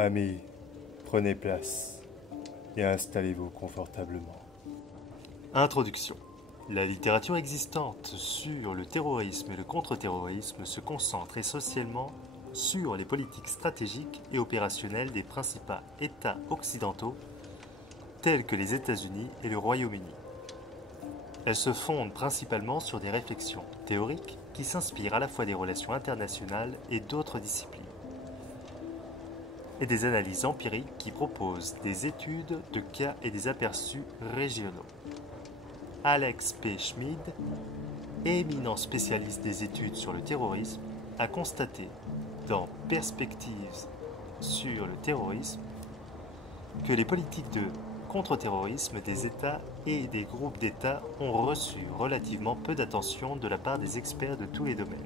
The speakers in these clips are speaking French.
Amis, prenez place et installez-vous confortablement. Introduction. La littérature existante sur le terrorisme et le contre-terrorisme se concentre essentiellement sur les politiques stratégiques et opérationnelles des principaux États occidentaux tels que les États-Unis et le Royaume-Uni. Elle se fonde principalement sur des réflexions théoriques qui s'inspirent à la fois des relations internationales et d'autres disciplines, et des analyses empiriques qui proposent des études de cas et des aperçus régionaux. Alex P. Schmid, éminent spécialiste des études sur le terrorisme, a constaté dans Perspectives sur le terrorisme que les politiques de contre-terrorisme des États et des groupes d'États ont reçu relativement peu d'attention de la part des experts de tous les domaines.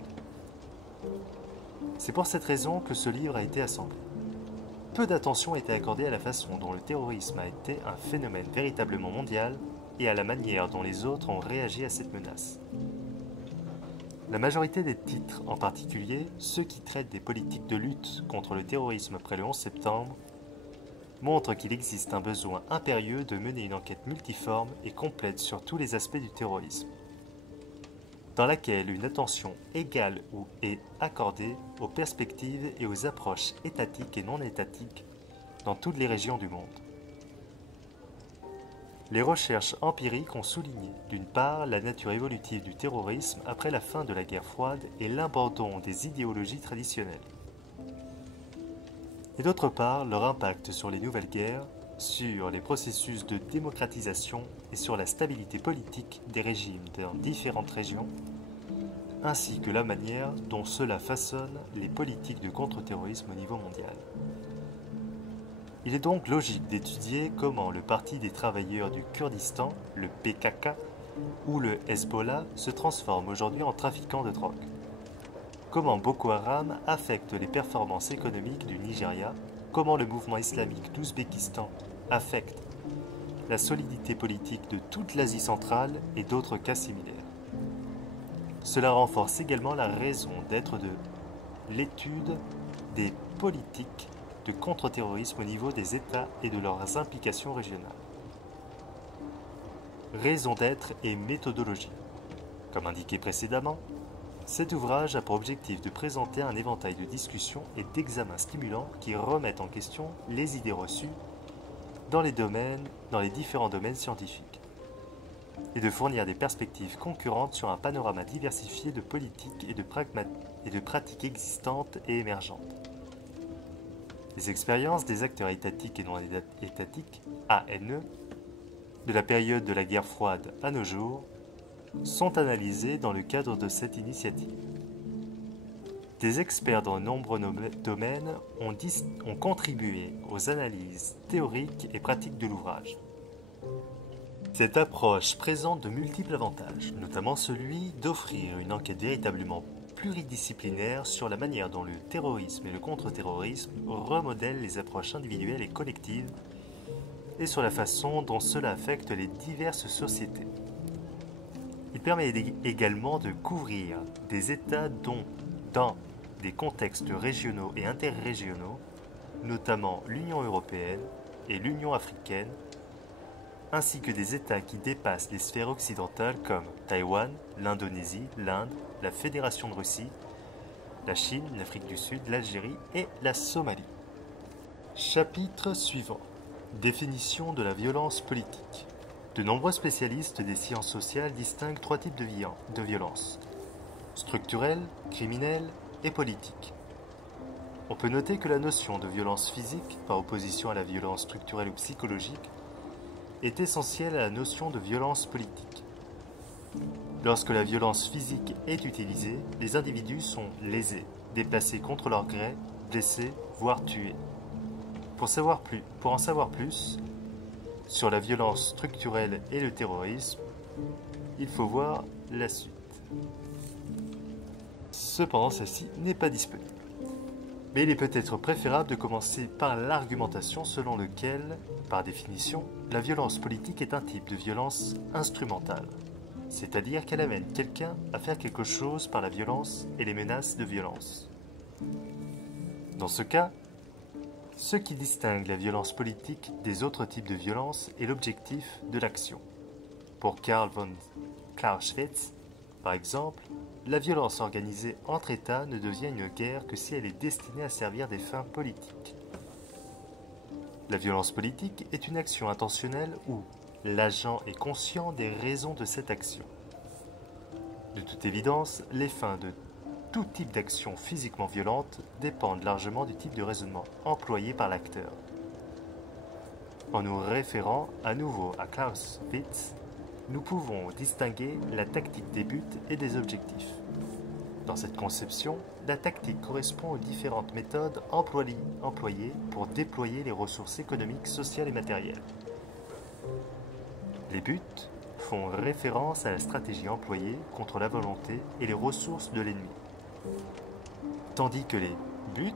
C'est pour cette raison que ce livre a été assemblé. Peu d'attention a été accordée à la façon dont le terrorisme a été un phénomène véritablement mondial et à la manière dont les autres ont réagi à cette menace. La majorité des titres, en particulier ceux qui traitent des politiques de lutte contre le terrorisme après le 11 septembre, montrent qu'il existe un besoin impérieux de mener une enquête multiforme et complète sur tous les aspects du terrorisme, dans laquelle une attention égale est accordée aux perspectives et aux approches étatiques et non étatiques dans toutes les régions du monde. Les recherches empiriques ont souligné, d'une part, la nature évolutive du terrorisme après la fin de la guerre froide et l'abandon des idéologies traditionnelles, et d'autre part, leur impact sur les nouvelles guerres, sur les processus de démocratisation et sur la stabilité politique des régimes dans différentes régions, ainsi que la manière dont cela façonne les politiques de contre-terrorisme au niveau mondial. Il est donc logique d'étudier comment le Parti des travailleurs du Kurdistan, le PKK, ou le Hezbollah se transforment aujourd'hui en trafiquants de drogue. Comment Boko Haram affecte les performances économiques du Nigeria, comment le mouvement islamique d'Ouzbékistan affecte la solidité politique de toute l'Asie centrale et d'autres cas similaires. Cela renforce également la raison d'être de l'étude des politiques de contre-terrorisme au niveau des États et de leurs implications régionales. Raison d'être et méthodologie. Comme indiqué précédemment, cet ouvrage a pour objectif de présenter un éventail de discussions et d'examens stimulants qui remettent en question les idées reçues dans les différents domaines scientifiques, et de fournir des perspectives concurrentes sur un panorama diversifié de politiques et de pratiques existantes et émergentes. Les expériences des acteurs étatiques et non étatiques, ANE, de la période de la guerre froide à nos jours, sont analysées dans le cadre de cette initiative. Des experts dans de nombreux domaines ont contribué aux analyses théoriques et pratiques de l'ouvrage. Cette approche présente de multiples avantages, notamment celui d'offrir une enquête véritablement pluridisciplinaire sur la manière dont le terrorisme et le contre-terrorisme remodèlent les approches individuelles et collectives et sur la façon dont cela affecte les diverses sociétés. Il permet également de couvrir des États dans des contextes régionaux et interrégionaux, notamment l'Union européenne et l'Union africaine, ainsi que des États qui dépassent les sphères occidentales comme Taïwan, l'Indonésie, l'Inde, la Fédération de Russie, la Chine, l'Afrique du Sud, l'Algérie et la Somalie. Chapitre suivant. Définition de la violence politique. De nombreux spécialistes des sciences sociales distinguent trois types de violence: structurelle, criminelle et politique. On peut noter que la notion de violence physique, par opposition à la violence structurelle ou psychologique, est essentielle à la notion de violence politique. Lorsque la violence physique est utilisée, les individus sont lésés, déplacés contre leur gré, blessés, voire tués. Pour en savoir plus sur la violence structurelle et le terrorisme, il faut voir la suite. Cependant, celle-ci n'est pas disponible. Mais il est peut-être préférable de commencer par l'argumentation selon laquelle, par définition, la violence politique est un type de violence instrumentale, c'est-à-dire qu'elle amène quelqu'un à faire quelque chose par la violence et les menaces de violence. Dans ce cas, Ce qui distingue la violence politique des autres types de violence est l'objectif de l'action. Pour Karl von Clausewitz, par exemple, la violence organisée entre États ne devient une guerre que si elle est destinée à servir des fins politiques. La violence politique est une action intentionnelle où l'agent est conscient des raisons de cette action. De toute évidence, les fins de tout type d'action physiquement violente dépendent largement du type de raisonnement employé par l'acteur. En nous référant à nouveau à Clausewitz, nous pouvons distinguer la tactique des buts et des objectifs. Dans cette conception, la tactique correspond aux différentes méthodes employées pour déployer les ressources économiques, sociales et matérielles. Les buts font référence à la stratégie employée contre la volonté et les ressources de l'ennemi, tandis que les buts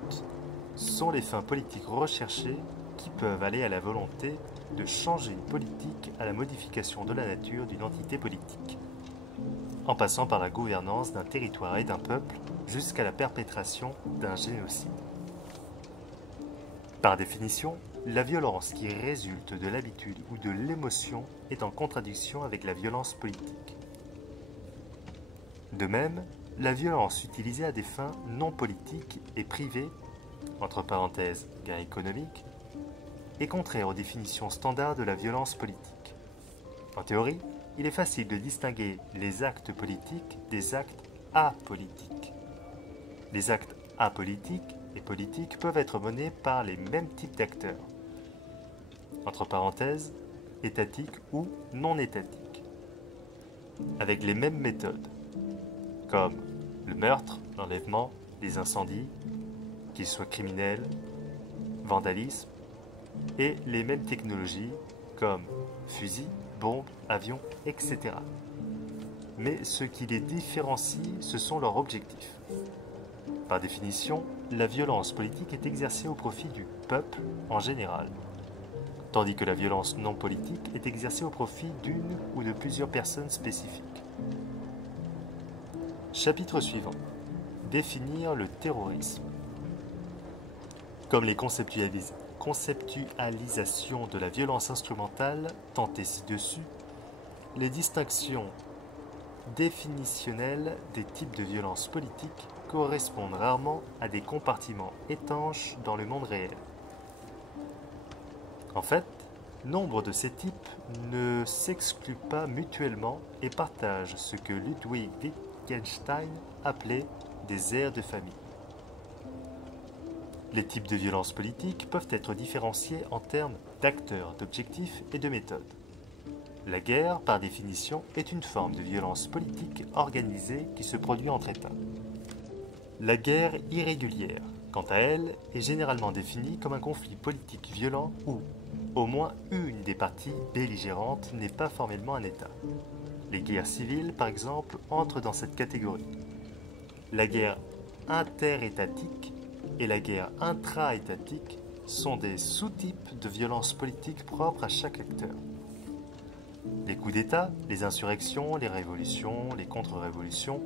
sont les fins politiques recherchées qui peuvent aller à la volonté de changer une politique à la modification de la nature d'une entité politique, en passant par la gouvernance d'un territoire et d'un peuple jusqu'à la perpétration d'un génocide. Par définition, la violence qui résulte de l'habitude ou de l'émotion est en contradiction avec la violence politique. De même, la violence utilisée à des fins non politiques et privées, entre parenthèses gain économique, est contraire aux définitions standards de la violence politique. En théorie, il est facile de distinguer les actes politiques des actes apolitiques. Les actes apolitiques et politiques peuvent être menés par les mêmes types d'acteurs, entre parenthèses, étatiques ou non étatiques, avec les mêmes méthodes, comme le meurtre, l'enlèvement, les incendies, qu'ils soient criminels, vandalisme, et les mêmes technologies comme fusils, bombes, avions, etc. Mais ce qui les différencie, ce sont leurs objectifs. Par définition, la violence politique est exercée au profit du peuple en général, tandis que la violence non politique est exercée au profit d'une ou de plusieurs personnes spécifiques. Chapitre suivant. Définir le terrorisme. Comme les conceptualisations de la violence instrumentale tentées ci-dessus, les distinctions définitionnelles des types de violence politique correspondent rarement à des compartiments étanches dans le monde réel. En fait, nombre de ces types ne s'excluent pas mutuellement et partagent ce que Ludwig Wittgenstein appelait des aires de famille. Les types de violences politiques peuvent être différenciés en termes d'acteurs, d'objectifs et de méthodes. La guerre, par définition, est une forme de violence politique organisée qui se produit entre États. La guerre irrégulière, quant à elle, est généralement définie comme un conflit politique violent où, au moins une des parties belligérantes n'est pas formellement un État. Les guerres civiles, par exemple, entrent dans cette catégorie. La guerre interétatique et la guerre intra-étatique sont des sous-types de violences politiques propres à chaque acteur. Les coups d'État, les insurrections, les révolutions, les contre-révolutions,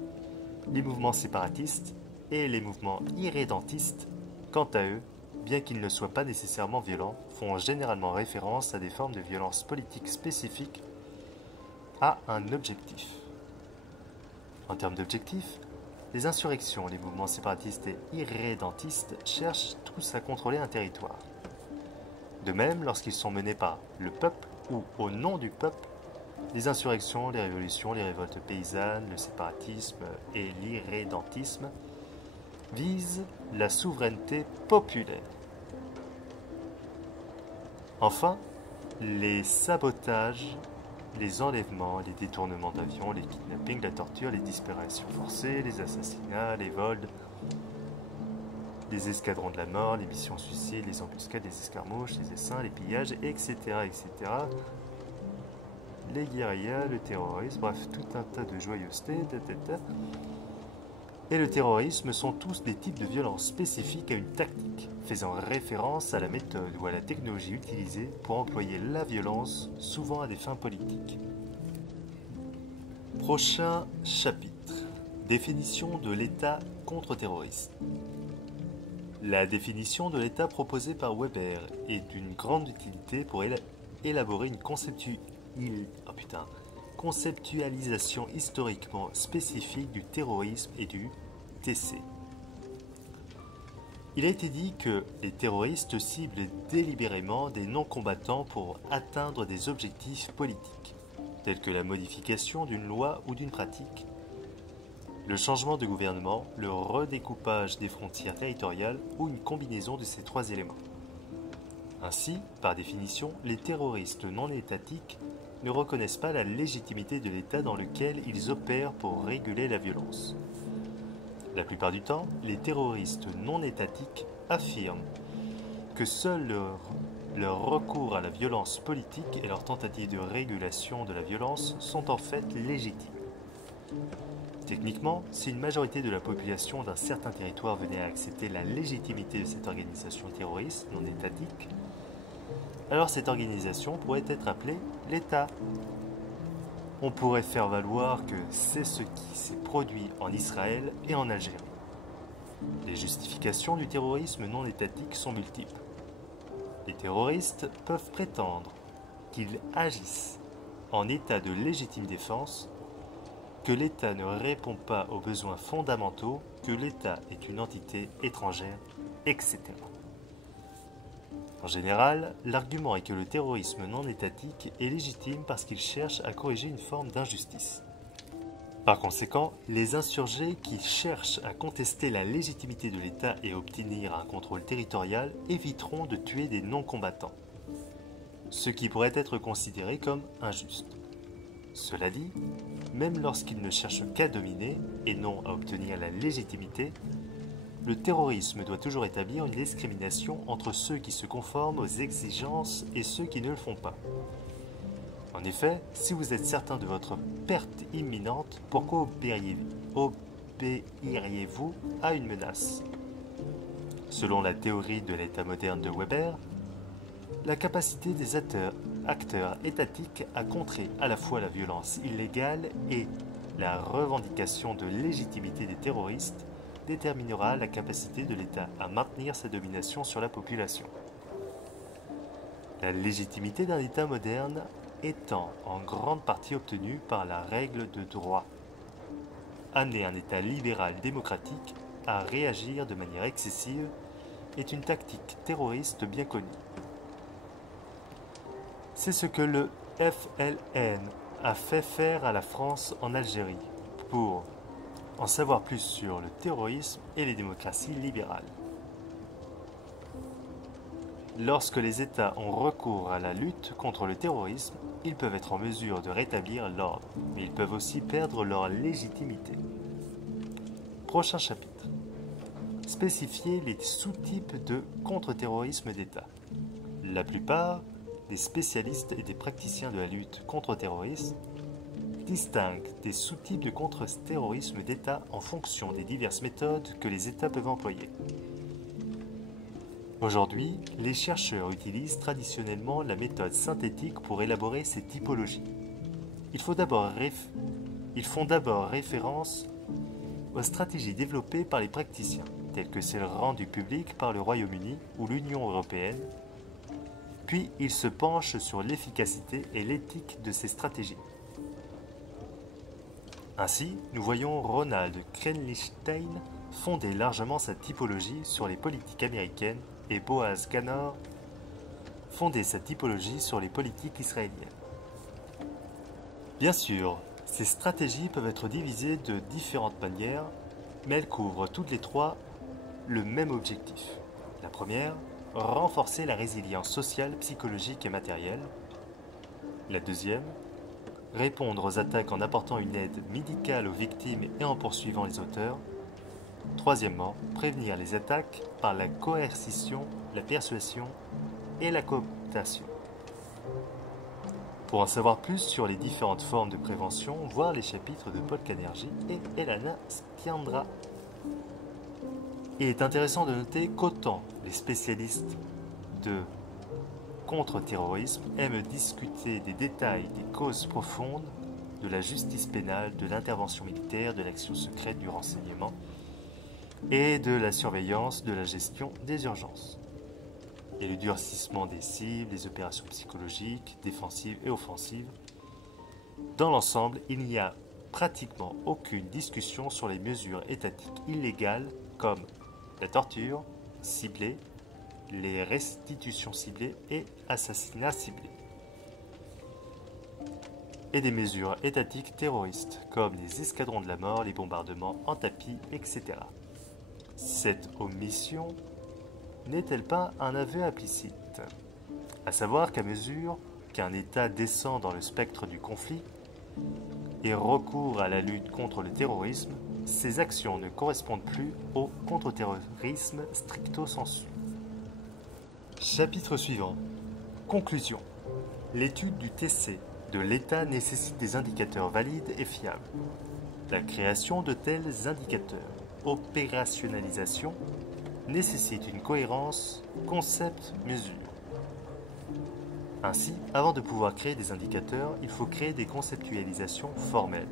les mouvements séparatistes et les mouvements irrédentistes, quant à eux, bien qu'ils ne soient pas nécessairement violents, font généralement référence à des formes de violence politique spécifiques à un objectif. En termes d'objectifs, les insurrections, les mouvements séparatistes et irrédentistes cherchent tous à contrôler un territoire. De même, lorsqu'ils sont menés par le peuple ou au nom du peuple, les insurrections, les révolutions, les révoltes paysannes, le séparatisme et l'irrédentisme visent la souveraineté populaire. Enfin, les sabotages, les enlèvements, les détournements d'avions, les kidnappings, la torture, les disparitions forcées, les assassinats, les vols, les escadrons de la mort, les missions suicides, les embuscades, les escarmouches, les essaims, les pillages, etc., etc., les guérillas, le terrorisme, bref, tout un tas de joyeuseté, et le terrorisme sont tous des types de violences spécifiques à une tactique, faisant référence à la méthode ou à la technologie utilisée pour employer la violence, souvent à des fins politiques. Prochain chapitre. Définition de l'État contre-terroriste. La définition de l'État proposée par Weber est d'une grande utilité pour élaborer une conceptualisation historiquement spécifique du terrorisme et du TC. Il a été dit que les terroristes ciblent délibérément des non-combattants pour atteindre des objectifs politiques, tels que la modification d'une loi ou d'une pratique, le changement de gouvernement, le redécoupage des frontières territoriales ou une combinaison de ces trois éléments. Ainsi, par définition, les terroristes non étatiques ne reconnaissent pas la légitimité de l'État dans lequel ils opèrent pour réguler la violence. La plupart du temps, les terroristes non étatiques affirment que seul leur recours à la violence politique et leur tentative de régulation de la violence sont en fait légitimes. Techniquement, si une majorité de la population d'un certain territoire venait à accepter la légitimité de cette organisation terroriste non étatique, alors cette organisation pourrait être appelée l'État. On pourrait faire valoir que c'est ce qui s'est produit en Israël et en Algérie. Les justifications du terrorisme non étatique sont multiples. Les terroristes peuvent prétendre qu'ils agissent en état de légitime défense, que l'État ne répond pas aux besoins fondamentaux, que l'État est une entité étrangère, etc. En général, l'argument est que le terrorisme non étatique est légitime parce qu'il cherche à corriger une forme d'injustice. Par conséquent, les insurgés qui cherchent à contester la légitimité de l'État et obtenir un contrôle territorial éviteront de tuer des non-combattants, ce qui pourrait être considéré comme injuste. Cela dit, même lorsqu'ils ne cherchent qu'à dominer et non à obtenir la légitimité, le terrorisme doit toujours établir une discrimination entre ceux qui se conforment aux exigences et ceux qui ne le font pas. En effet, si vous êtes certain de votre perte imminente, pourquoi obéiriez-vous à une menace? Selon la théorie de l'État moderne de Weber, la capacité des acteurs étatiques à contrer à la fois la violence illégale et la revendication de légitimité des terroristes déterminera la capacité de l'État à maintenir sa domination sur la population. La légitimité d'un État moderne étant en grande partie obtenue par la règle de droit. Amener un État libéral démocratique à réagir de manière excessive est une tactique terroriste bien connue. C'est ce que le FLN a fait faire à la France en Algérie pour en savoir plus sur le terrorisme et les démocraties libérales. Lorsque les États ont recours à la lutte contre le terrorisme, ils peuvent être en mesure de rétablir l'ordre, mais ils peuvent aussi perdre leur légitimité. Prochain chapitre. Spécifier les sous-types de contre-terrorisme d'État. La plupart des spécialistes et des praticiens de la lutte contre-terrorisme distingue des sous-types de contre-terrorisme d'État en fonction des diverses méthodes que les États peuvent employer. Aujourd'hui, les chercheurs utilisent traditionnellement la méthode synthétique pour élaborer ces typologies. Ils font d'abord référence aux stratégies développées par les praticiens, telles que celles rendues publiques par le Royaume-Uni ou l'Union européenne, puis ils se penchent sur l'efficacité et l'éthique de ces stratégies. Ainsi, nous voyons Ronald Krenlichstein fonder largement sa typologie sur les politiques américaines et Boaz Ganor fonder sa typologie sur les politiques israéliennes. Bien sûr, ces stratégies peuvent être divisées de différentes manières, mais elles couvrent toutes les trois le même objectif. La première, renforcer la résilience sociale, psychologique et matérielle. La deuxième, répondre aux attaques en apportant une aide médicale aux victimes et en poursuivant les auteurs. Troisièmement, prévenir les attaques par la coercition, la persuasion et la cooptation. Pour en savoir plus sur les différentes formes de prévention, voir les chapitres de Paul Kanergi et Elana Skiandra. Il est intéressant de noter qu'autant les spécialistes de contre-terrorisme aiment discuter des détails des causes profondes, de la justice pénale, de l'intervention militaire, de l'action secrète, du renseignement, et de la surveillance de la gestion des urgences. Et le durcissement des cibles, des opérations psychologiques, défensives et offensives. Dans l'ensemble, il n'y a pratiquement aucune discussion sur les mesures étatiques illégales comme la torture ciblée, les restitutions ciblées et assassinats ciblés. Et des mesures étatiques terroristes comme les escadrons de la mort, les bombardements en tapis, etc. Cette omission n'est-elle pas un aveu implicite? À savoir qu'à mesure qu'un État descend dans le spectre du conflit et recourt à la lutte contre le terrorisme, ses actions ne correspondent plus au contre-terrorisme stricto sensu. Chapitre suivant. Conclusion. L'étude du TC de l'État nécessite des indicateurs valides et fiables. La création de tels indicateurs, opérationnalisation, nécessite une cohérence concept-mesure. Ainsi, avant de pouvoir créer des indicateurs, il faut créer des conceptualisations formelles.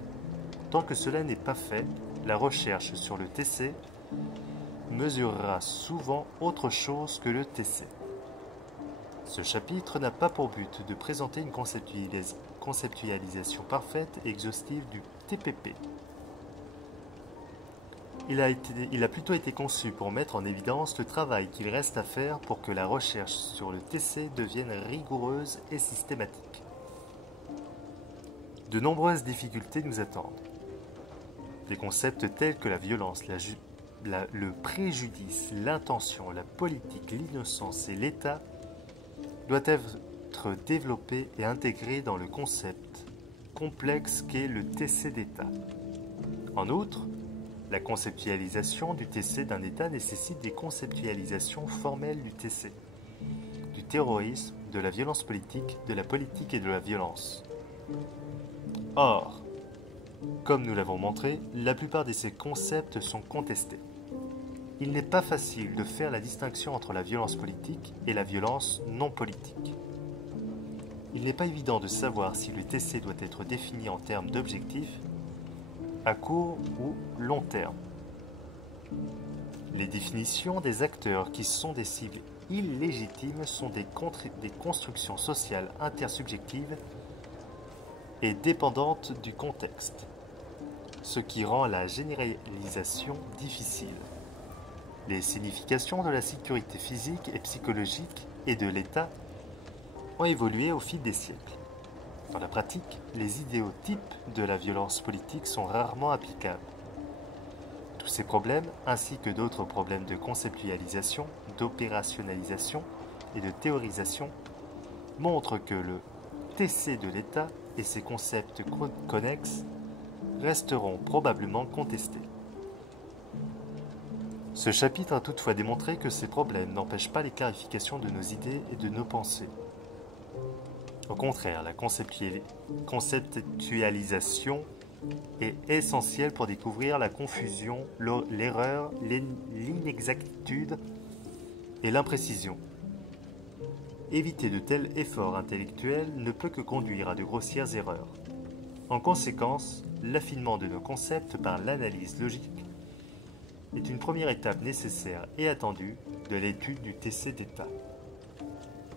Tant que cela n'est pas fait, la recherche sur le TC mesurera souvent autre chose que le TC. Ce chapitre n'a pas pour but de présenter une conceptualisation parfaite et exhaustive du TPP. Il a plutôt été conçu pour mettre en évidence le travail qu'il reste à faire pour que la recherche sur le TC devienne rigoureuse et systématique. De nombreuses difficultés nous attendent. Des concepts tels que la violence, le préjudice, l'intention, la politique, l'innocence et l'État doivent être développés et intégrés dans le concept complexe qu'est le TC d'État. En outre, la conceptualisation du TC d'un État nécessite des conceptualisations formelles du TC, du terrorisme, de la violence politique, de la politique et de la violence. Or, comme nous l'avons montré, la plupart de ces concepts sont contestés. Il n'est pas facile de faire la distinction entre la violence politique et la violence non politique. Il n'est pas évident de savoir si le TC doit être défini en termes d'objectifs à court ou long terme. Les définitions des acteurs qui sont des cibles illégitimes sont des constructions sociales intersubjectives et dépendantes du contexte, ce qui rend la généralisation difficile. Les significations de la sécurité physique et psychologique et de l'État ont évolué au fil des siècles. Dans la pratique, les idéotypes de la violence politique sont rarement applicables. Tous ces problèmes, ainsi que d'autres problèmes de conceptualisation, d'opérationnalisation et de théorisation, montrent que le TC de l'État et ses concepts connexes resteront probablement contestés. Ce chapitre a toutefois démontré que ces problèmes n'empêchent pas les clarifications de nos idées et de nos pensées. Au contraire, la conceptualisation est essentielle pour découvrir la confusion, l'erreur, l'inexactitude et l'imprécision. Éviter de tels efforts intellectuels ne peut que conduire à de grossières erreurs. En conséquence, l'affinement de nos concepts par l'analyse logique est une première étape nécessaire et attendue de l'étude du TC d'État.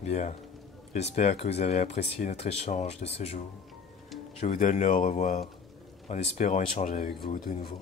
Bien. J'espère que vous avez apprécié notre échange de ce jour. Je vous donne le au revoir, en espérant échanger avec vous de nouveau.